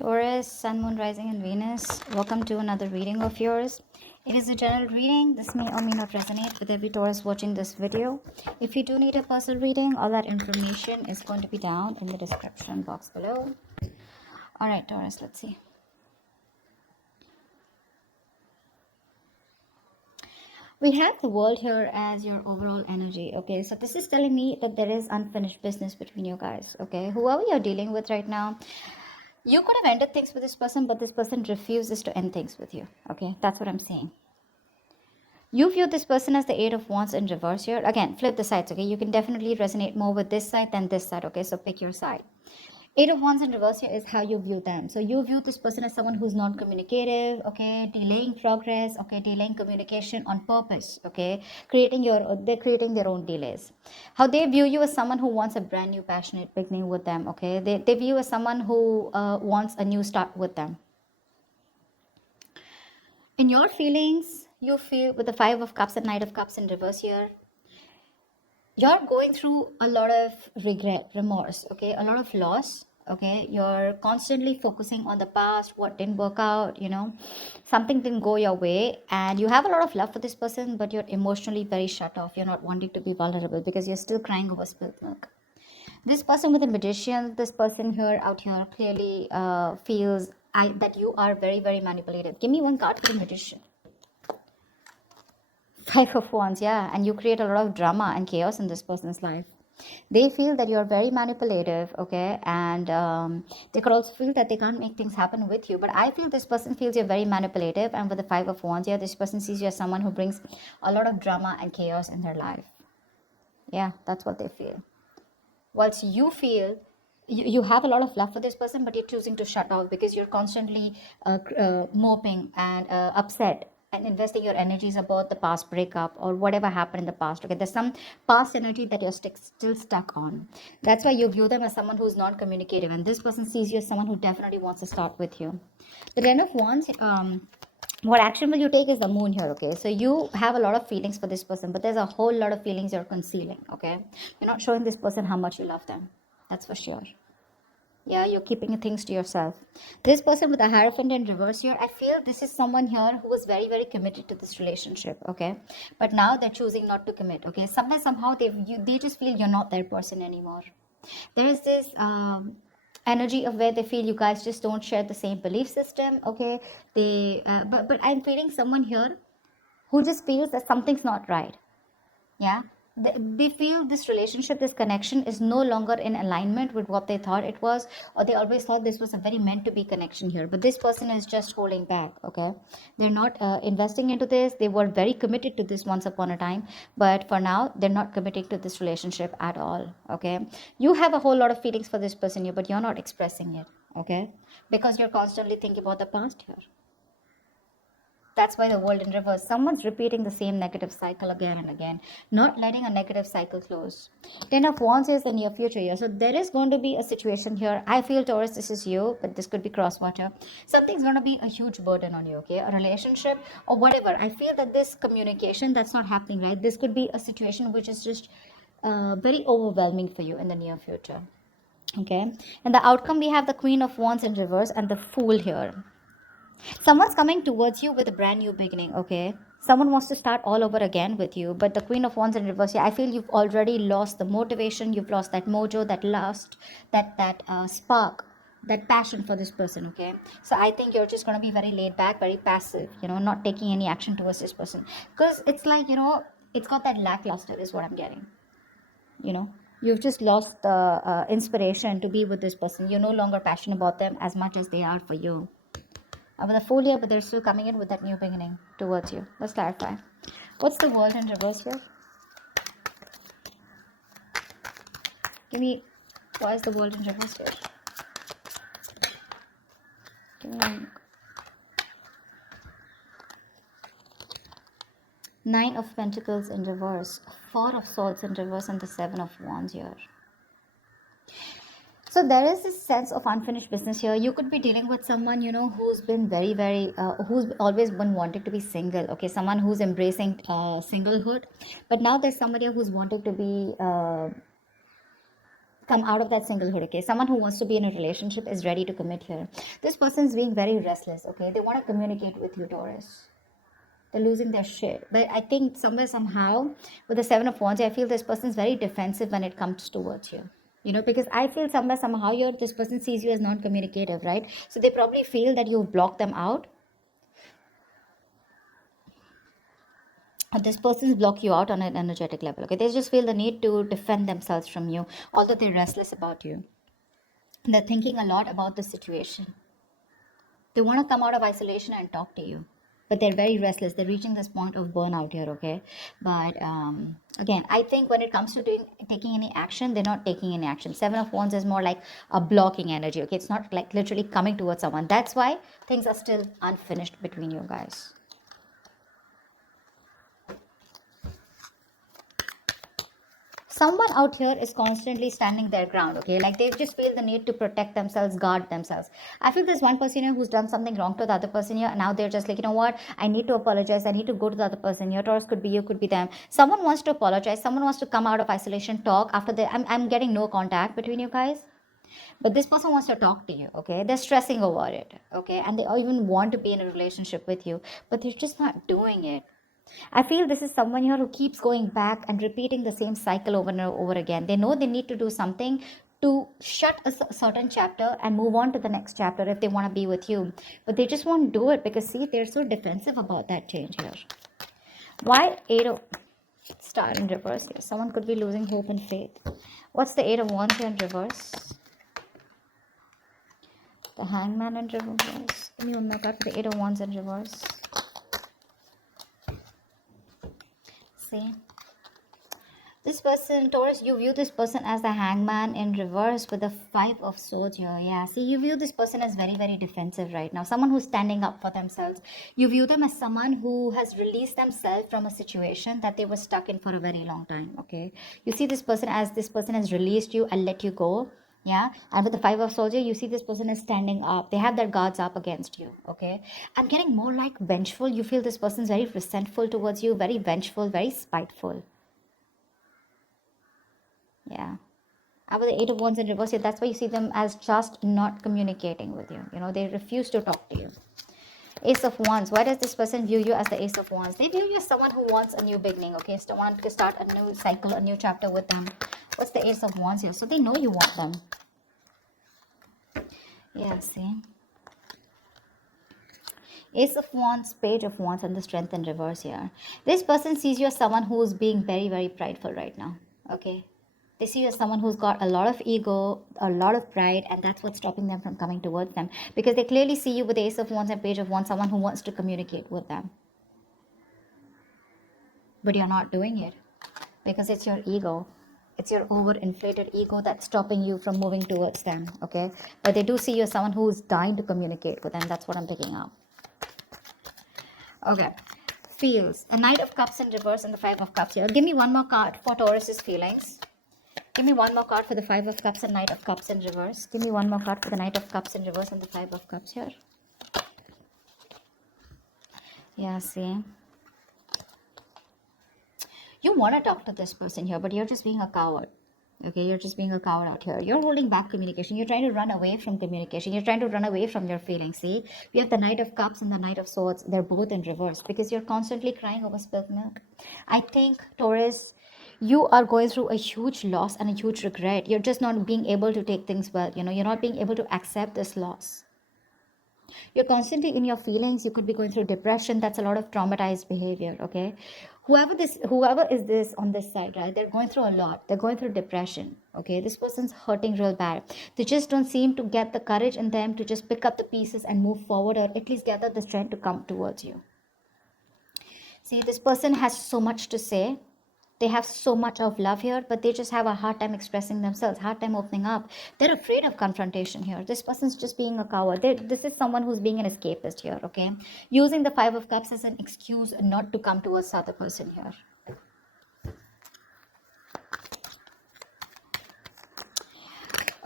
Taurus, Sun, Moon, Rising, and Venus. Welcome to another reading of yours. It is a general reading. This may or may not resonate with every Taurus watching this video. If you do need a personal reading, all that information is going to be down in the description box below. Alright, Taurus, let's see. We have the world here as your overall energy, okay? So this is telling me that there is unfinished business between you guys, okay? Whoever you're dealing with right now, you could have ended things with this person, but this person refuses to end things with you, okay? That's what I'm saying. You view this person as the Eight of Wands in reverse here. Again, flip the sides, okay? You can definitely resonate more with this side than this side, okay? So pick your side. Eight of Wands in reverse here is how you view them. So you view this person as someone who's non-communicative, okay, delaying progress, okay, delaying communication on purpose, okay, they're creating their own delays. How they view you as someone who wants a brand new passionate beginning with them, okay, they view you as someone who wants a new start with them. In your feelings, you feel with the Five of Cups and Knight of Cups in reverse here, you're going through a lot of regret, remorse, okay, a lot of loss, okay. You're constantly focusing on the past, what didn't work out, something didn't go your way, and you have a lot of love for this person, but you're emotionally very shut off. You're not wanting to be vulnerable because you're still crying over spilled milk. This person with a magician, this person here out here clearly feels that you are very, very manipulative. Give me one card for the magician. Five of Wands, yeah, and you create a lot of drama and chaos in this person's life. They feel that you're very manipulative, okay, and they could also feel that they can't make things happen with you. But I feel this person feels you're very manipulative, and with the Five of Wands, yeah, this person sees you as someone who brings a lot of drama and chaos in their life. Yeah, that's what they feel. Whilst you feel you have a lot of love for this person, but you're choosing to shut off because you're constantly moping and upset and investing your energies about the past breakup or whatever happened in the past. Okay, there's some past energy that you're still stuck on. That's why you view them as someone who's non-communicative, and this person sees you as someone who definitely wants to start with you. The Ten of Wands, what action will you take is the Moon here, okay? So you have a lot of feelings for this person, but there's a whole lot of feelings you're concealing, okay? You're not showing this person how much you love them. That's for sure. Yeah, you're keeping things to yourself. This person with a Hierophant in reverse here, I feel this is someone here who was very, very committed to this relationship, okay? But now they're choosing not to commit, okay? Somehow they just feel you're not their person anymore. There is this energy of where they feel you guys just don't share the same belief system, okay? But I'm feeling someone here who just feels that something's not right. Yeah, they feel this relationship, this connection is no longer in alignment with what they thought it was, or they always thought this was a very meant to be connection here. But this person is just holding back, okay? They're not investing into this. They were very committed to this once upon a time, but for now, they're not committing to this relationship at all, okay? You have a whole lot of feelings for this person here, but you're not expressing it, okay? Because you're constantly thinking about the past here. That's why the world in reverse. Someone's repeating the same negative cycle again and again, not letting a negative cycle close. Ten of Wands is the near future here. So there is going to be a situation here. I feel, Taurus, this is you, but this could be cross water. Something's going to be a huge burden on you, okay? A relationship or whatever. I feel that this communication, that's not happening, right? This could be a situation which is just very overwhelming for you in the near future. Okay. And the outcome, we have the Queen of Wands in reverse and the Fool here. Someone's coming towards you with a brand new beginning, okay? Someone wants to start all over again with you, but the Queen of Wands in reverse, yeah, I feel you've already lost the motivation, you've lost that mojo, that lust, that spark, that passion for this person, okay? So I think you're just going to be very laid back, very passive, not taking any action towards this person. Because it's like, it's got that lackluster is what I'm getting, You've just lost the inspiration to be with this person. You're no longer passionate about them as much as they are for you. With a Fool here, but they're still coming in with that new beginning towards you. Let's clarify. What's the World in reverse here? Give me, why is the World in reverse here? Give me Nine of Pentacles in reverse, Four of Swords in reverse, and the Seven of Wands here. So there is this sense of unfinished business here. You could be dealing with someone, who's been very, very, who's always been wanting to be single. Okay, someone who's embracing singlehood. But now there's somebody who's wanting to be come out of that singlehood, okay? Someone who wants to be in a relationship is ready to commit here. This person is being very restless, okay? They want to communicate with you, Taurus. They're losing their shit. But I think somewhere, somehow, with the Seven of Wands, I feel this person is very defensive when it comes towards you. You know, because I feel somewhere, somehow, this person sees you as non-communicative, right? So they probably feel that you block them out. This person's block you out on an energetic level, okay? They just feel the need to defend themselves from you, although they're restless about you. They're thinking a lot about the situation. They want to come out of isolation and talk to you, but they're very restless. They're reaching this point of burnout here, okay? But again, I think when it comes to taking any action, they're not taking any action. Seven of Wands is more like a blocking energy, okay? It's not like literally coming towards someone. That's why things are still unfinished between you guys. Someone out here is constantly standing their ground, okay? Like they just feel the need to protect themselves, guard themselves. I feel there's one person here who's done something wrong to the other person here, and now they're just like, you know what? I need to apologize. I need to go to the other person here. Taurus, could be you, could be them. Someone wants to apologize. Someone wants to come out of isolation, talk after I'm getting no contact between you guys. But this person wants to talk to you, okay? They're stressing over it, okay? And they even want to be in a relationship with you, but they're just not doing it. I feel this is someone here who keeps going back and repeating the same cycle over and over again. They know they need to do something to shut a certain chapter and move on to the next chapter if they want to be with you. But they just won't do it because, see, they're so defensive about that change here. Why 8 of Star in reverse here? Someone could be losing hope and faith. What's the 8 of Wands here in reverse? The Hangman in reverse. Give me one more card for the 8 of Wands in reverse. See, this person, Taurus, you view this person as the Hangman in reverse with the 5 of Swords here. Yeah, see, you view this person as very, very defensive right now. Someone who's standing up for themselves. You view them as someone who has released themselves from a situation that they were stuck in for a very long time, okay? You see this person as this person has released you and let you go. Yeah, and with the 5 of Swords, you see this person is standing up. They have their guards up against you, okay? I'm getting more like vengeful. You feel this person is very resentful towards you, very vengeful, very spiteful. Yeah. And with the 8 of Wands in reverse, that's why you see them as just not communicating with you. You know, they refuse to talk to you. Ace of Wands. Why does this person view you as the Ace of Wands? They view you as someone who wants a new beginning, okay? So want to start a new cycle, a new chapter with them. What's the Ace of Wands here? So they know you want them. Yeah, see? Ace of Wands, Page of Wands, and the Strength in reverse here. This person sees you as someone who is being very, very prideful right now, okay? They see you as someone who's got a lot of ego, a lot of pride, and that's what's stopping them from coming towards them. Because they clearly see you with Ace of Wands and Page of Wands, someone who wants to communicate with them. But you're not doing it because it's your ego. It's your overinflated ego that's stopping you from moving towards them, okay? But they do see you as someone who's dying to communicate with them. That's what I'm picking up. Okay. Feels. A Knight of Cups in reverse and the 5 of Cups here. Give me one more card for Taurus's feelings. Give me one more card for the 5 of Cups and Knight of Cups in reverse. Give me one more card for the Knight of Cups in reverse and the 5 of Cups here. Yeah, see? You want to talk to this person here, but you're just being a coward. Okay, you're just being a coward out here. You're holding back communication. You're trying to run away from communication. You're trying to run away from your feelings. See, we have the Knight of Cups and the Knight of Swords. They're both in reverse because you're constantly crying over spilled milk. I think, Taurus, you are going through a huge loss and a huge regret. You're just not being able to take things well. You know, you're not being able to accept this loss. You're constantly in your feelings. You could be going through depression. That's a lot of traumatized behavior, okay? Whoever is this on this side, right? They're going through a lot. They're going through depression, okay? This person's hurting real bad. They just don't seem to get the courage in them to just pick up the pieces and move forward, or at least gather the strength to come towards you. See, this person has so much to say. They have so much of love here, but they just have a hard time expressing themselves, hard time opening up. They're afraid of confrontation here. This person's just being a coward. This is someone who's being an escapist here, okay? Using the 5 of Cups as an excuse not to come towards the other person here.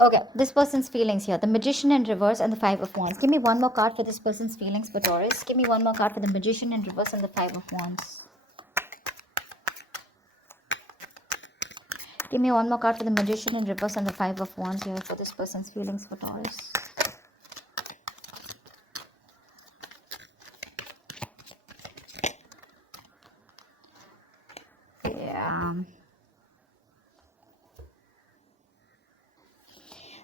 Okay, this person's feelings here. The Magician in reverse and the 5 of Wands. Give me one more card for this person's feelings for Taurus. Give me one more card for the Magician in reverse and the 5 of Wands. Give me one more card for the Magician in reverse and the Five of Wands here for this person's feelings for Taurus. Yeah.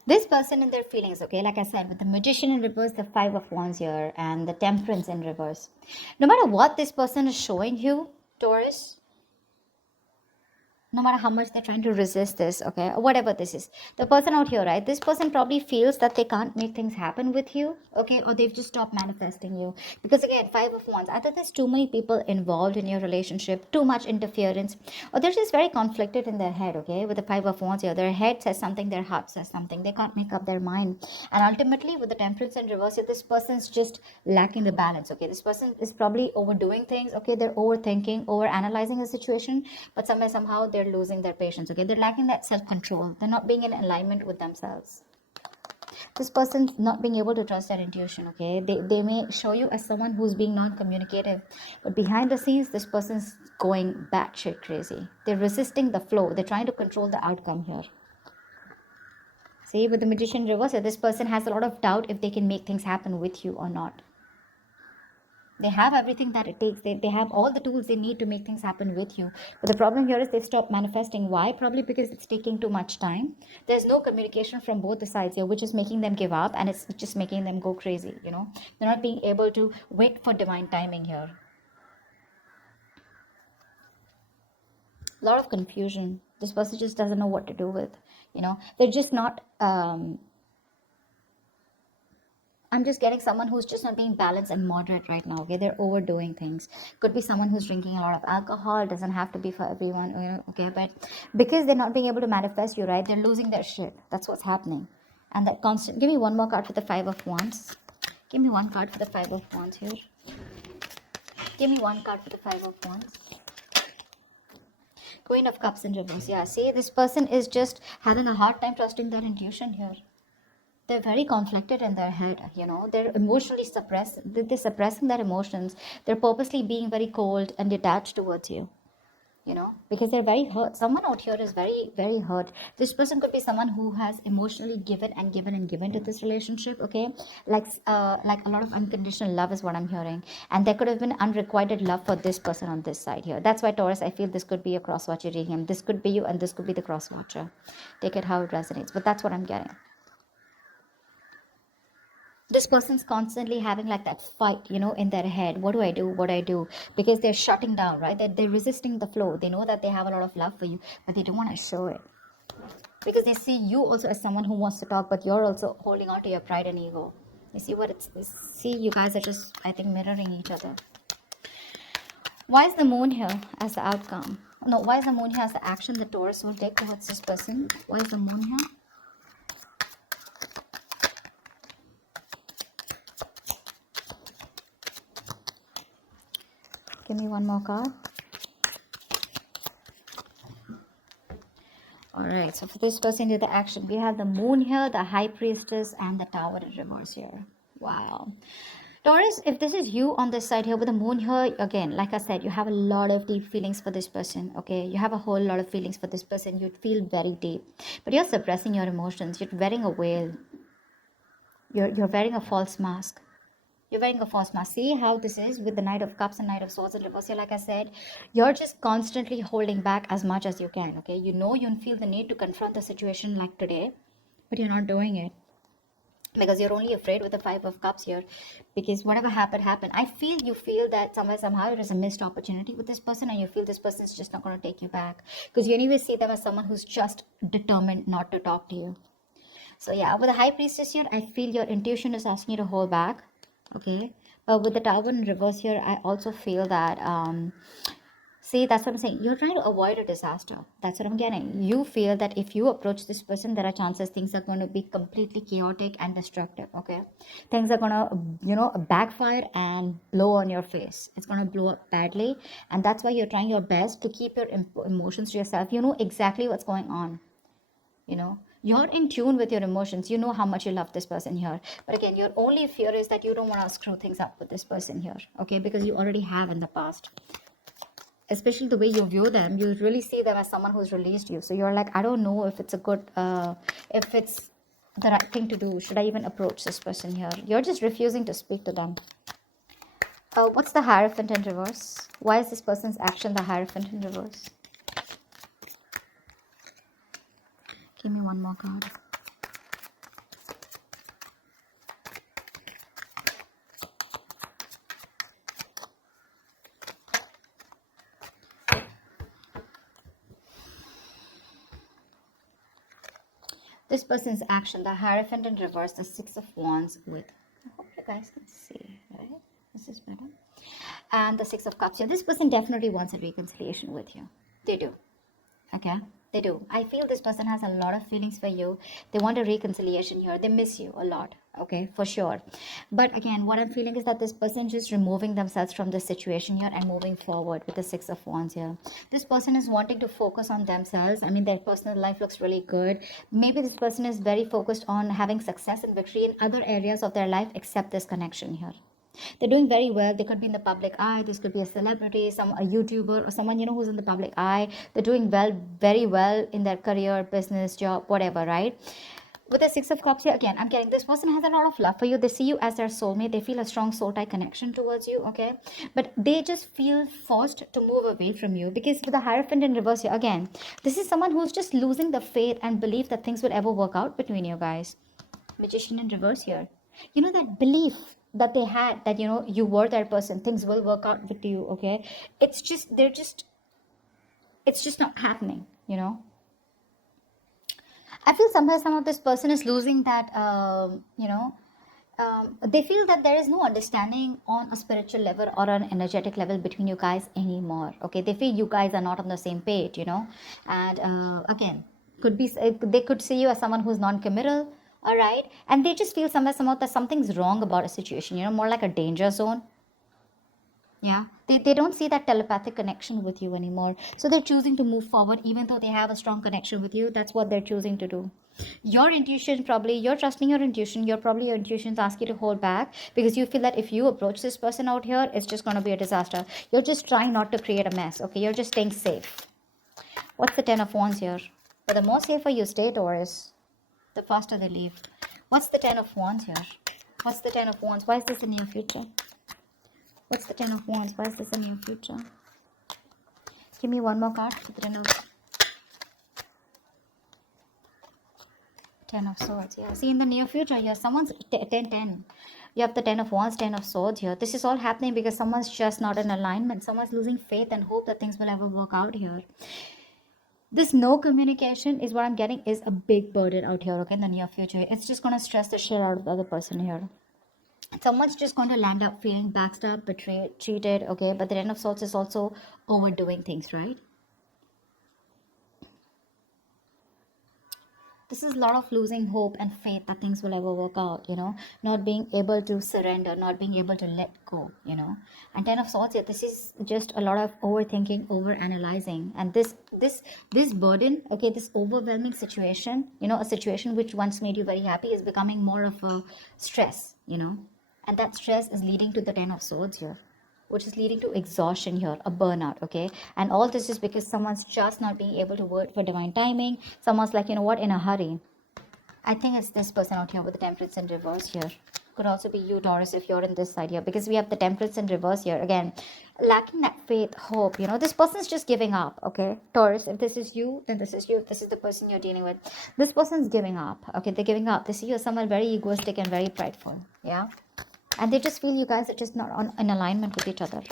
This person and their feelings, okay, like I said, with the Magician in reverse, the Five of Wands here, and the Temperance in reverse. No matter what this person is showing you, Taurus, no matter how much they're trying to resist this, okay, whatever this is, the person out here, right, this person probably feels that they can't make things happen with you, okay, or they've just stopped manifesting you, because again, Five of Wands, either there's too many people involved in your relationship, too much interference, or they're just very conflicted in their head, okay, with the Five of Wands here, their head says something, their heart says something, they can't make up their mind, and ultimately with the Temperance in reverse here, this person's just lacking the balance, okay, this person is probably overdoing things, okay, they're overthinking, over analyzing a situation, but somehow they're losing their patience, okay, they're lacking that self-control, they're not being in alignment with themselves. This person's not being able to trust their intuition, okay, they may show you as someone who's being non-communicative, but behind the scenes this person's going batshit crazy, they're resisting the flow, they're trying to control the outcome here. See, with the Magician reverse, this person has a lot of doubt if they can make things happen with you or not. They have everything that it takes. They have all the tools they need to make things happen with you. But the problem here is they've stopped manifesting. Why? Probably because it's taking too much time. There's no communication from both the sides here, which is making them give up, and it's just making them go crazy, you know. They're not being able to wait for divine timing here. A lot of confusion. This person just doesn't know what to do with, you know. They're just not... I'm just getting someone who's just not being balanced and moderate right now, okay? They're overdoing things. Could be someone who's drinking a lot of alcohol. Doesn't have to be for everyone, okay? But because they're not being able to manifest you, right? They're losing their shit. That's what's happening. And that constant... Give me one more card for the Five of Wands. Give me one card for the Five of Wands here. Give me one card for the Five of Wands. Queen of Cups in reverse. Yeah, see, this person is just having a hard time trusting their intuition here. They're very conflicted in their head, you know, they're emotionally suppressed, they're suppressing their emotions, they're purposely being very cold and detached towards you, you know, because they're very hurt. Someone out here is very, very hurt. This person could be someone who has emotionally given and given and given to this relationship, okay, like a lot of unconditional love is what I'm hearing, and there could have been unrequited love for this person on this side here. That's why, Taurus, I feel this could be a cross watcher him. This could be you, and this could be the cross watcher. Take it how it resonates, but that's what I'm getting. This person's constantly having like that fight, you know, in their head. What do I do? What do I do? Because they're shutting down, right? They're resisting the flow. They know that they have a lot of love for you, but they don't want to show it. Because they see you also as someone who wants to talk, but you're also holding on to your pride and ego. You see what it's... See, you guys are just, I think, mirroring each other. Why is the Moon here as the outcome? No, why is the Moon here as the action the Taurus will take towards this person? Why is the Moon here? Give me one more card. Alright, so for this person, do the action. We have the Moon here, the High Priestess, and the Tower in reverse here. Wow. Taurus, if this is you on this side here with the Moon here, again, like I said, you have a lot of deep feelings for this person, okay? You have a whole lot of feelings for this person. You feel very deep. But you're suppressing your emotions. You're wearing a veil. You're wearing a false mask. You're wearing a false mask. See how this is with the Knight of Cups and Knight of Swords in reverse here. Like I said, you're just constantly holding back as much as you can, okay? You know you feel the need to confront the situation like today, but you're not doing it. Because you're only afraid with the Five of Cups here. Because whatever happened, happened. I feel you feel that somehow it is a missed opportunity with this person, and you feel this person is just not going to take you back. Because you anyway see them as someone who's just determined not to talk to you. So yeah, with the High Priestess here, I feel your intuition is asking you to hold back. Okay, with the Tower in reverse here, I also feel that see, that's what I'm saying, you're trying to avoid a disaster. That's what I'm getting. You feel that if you approach this person, there are chances things are going to be completely chaotic and destructive. Okay, things are going to, you know, backfire and blow on your face. It's going to blow up badly, and that's why you're trying your best to keep your emotions to yourself. You know exactly what's going on, you know, you're in tune with your emotions. You know how much you love this person here. But again, your only fear is that you don't want to screw things up with this person here, okay? Because you already have in the past. especially the way you view them, you really see them as someone who's released you. So you're like, I don't know if it's a good, if it's the right thing to do. Should I even approach this person here? You're just refusing to speak to them. What's the Hierophant in reverse? Why is this person's action the Hierophant in reverse? Give me one more card. This person's action, the Hierophant in reverse, the Six of Wands with, I hope you guys can see, right? This is better. And the Six of Cups here. This person definitely wants a reconciliation with you. They do. Okay? They do. I feel this person has a lot of feelings for you. They want a reconciliation here. They miss you a lot. Okay, for sure. But again, what I'm feeling is that this person just removing themselves from this situation here and moving forward with the Six of Wands here. This person is wanting to focus on themselves. I mean, their personal life looks really good. Maybe this person is very focused on having success and victory in other areas of their life except this connection here. They're doing very well. They could be in the public eye. This could be a celebrity, a YouTuber, or someone, who's in the public eye. They're doing well, very well in their career, business, job, whatever, right? With the Six of Cups here, again, I'm getting this person has a lot of love for you. They see you as their soulmate. They feel a strong soul-tie connection towards you, okay? But they just feel forced to move away from you because with the Hierophant in reverse here, again, this is someone who's just losing the faith and belief that things will ever work out between you guys. Magician in reverse here. That belief that they had that, you were that person, things will work out with you, okay? It's just not happening. I feel somehow some of this person is losing that, they feel that there is no understanding on a spiritual level or an energetic level between you guys anymore, okay? They feel you guys are not on the same page, and again, could be they could see you as someone who's non-committal, all right, and they just feel somehow that something's wrong about a situation, more like a danger zone. Yeah, they don't see that telepathic connection with you anymore. So they're choosing to move forward even though they have a strong connection with you. That's what they're choosing to do. Your intuition, probably, you're trusting your intuition. Your intuitions ask you to hold back because you feel that if you approach this person out here, it's just going to be a disaster. You're just trying not to create a mess, okay? You're just staying safe. What's the Ten of Wands here? But the more safer you stay, Taurus, the faster they leave. What's the Ten of Wands here? What's the Ten of Wands? Why is this in your future? What's the Ten of Wands? Why is this in your future? Give me one more card for the Ten of Swords. Yeah. See, in the near future, yeah, someone's 10. You have the Ten of Wands, Ten of Swords here. This is all happening because someone's just not in alignment. Someone's losing faith and hope that things will ever work out here. This no communication is what I'm getting is a big burden out here, okay, in the near future. It's just going to stress the shit out of the other person here. Someone's just going to land up feeling backstabbed, betrayed, cheated, okay? But the Ten of Swords is also overdoing things, right? This is a lot of losing hope and faith that things will ever work out, not being able to surrender, not being able to let go, And Ten of Swords here, this is just a lot of overthinking, over-analyzing. And this burden, okay, this overwhelming situation, a situation which once made you very happy is becoming more of a stress, And that stress is leading to the Ten of Swords here, which is leading to exhaustion here, a burnout, okay? And all this is because someone's just not being able to wait for divine timing. Someone's like, in a hurry. I think it's this person out here with the Temperance in reverse here. Could also be you, Taurus, if you're in this side here, because we have the Temperance in reverse here. Again, lacking that faith, hope, this person's just giving up, okay? Taurus, if this is you, then this is you. If this is the person you're dealing with, this person's giving up, okay? They're giving up. They see you as someone very egoistic and very prideful, yeah? And they just feel you guys are just not in alignment with each other.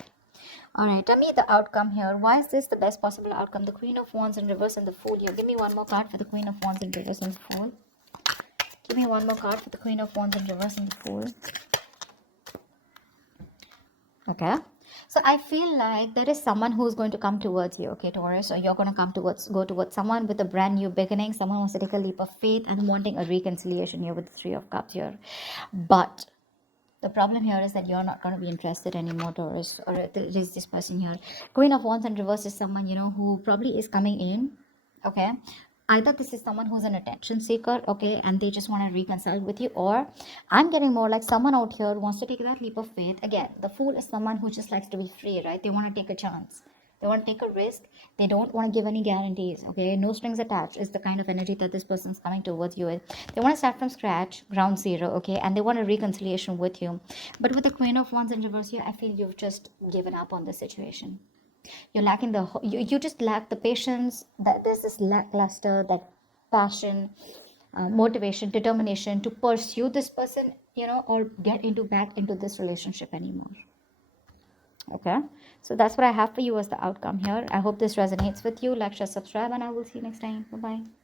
All right, tell me the outcome here. Why is this the best possible outcome? The Queen of Wands in reverse and the Fool here. Give me one more card for the Queen of Wands in reverse and the Fool. Give me one more card for the Queen of Wands in reverse and the Fool. Okay. So I feel like there is someone who's going to come towards you, okay, Taurus, or you're going to go towards someone with a brand new beginning. Someone wants to take a leap of faith and wanting a reconciliation here with the Three of Cups here. But the problem here is that you're not going to be interested anymore, Taurus, or there is this person here. Queen of Wands in reverse is someone, who probably is coming in, okay? Either this is someone who's an attention seeker, okay, and they just want to reconcile with you, or I'm getting more like someone out here wants to take that leap of faith. Again, the Fool is someone who just likes to be free, right? They want to take a chance. They want to take a risk. They don't want to give any guarantees. Okay, no strings attached is the kind of energy that this person is coming towards you with. They want to start from scratch, ground zero. Okay, and they want a reconciliation with you. But with the Queen of Wands in reverse here, I feel you've just given up on the situation. You're lacking you just lack the patience. That there's this lackluster, that passion, motivation, determination to pursue this person, or get back into this relationship anymore. Okay, so that's what I have for you as the outcome here. I hope this resonates with you. Like, share, subscribe, and I will see you next time. Bye bye.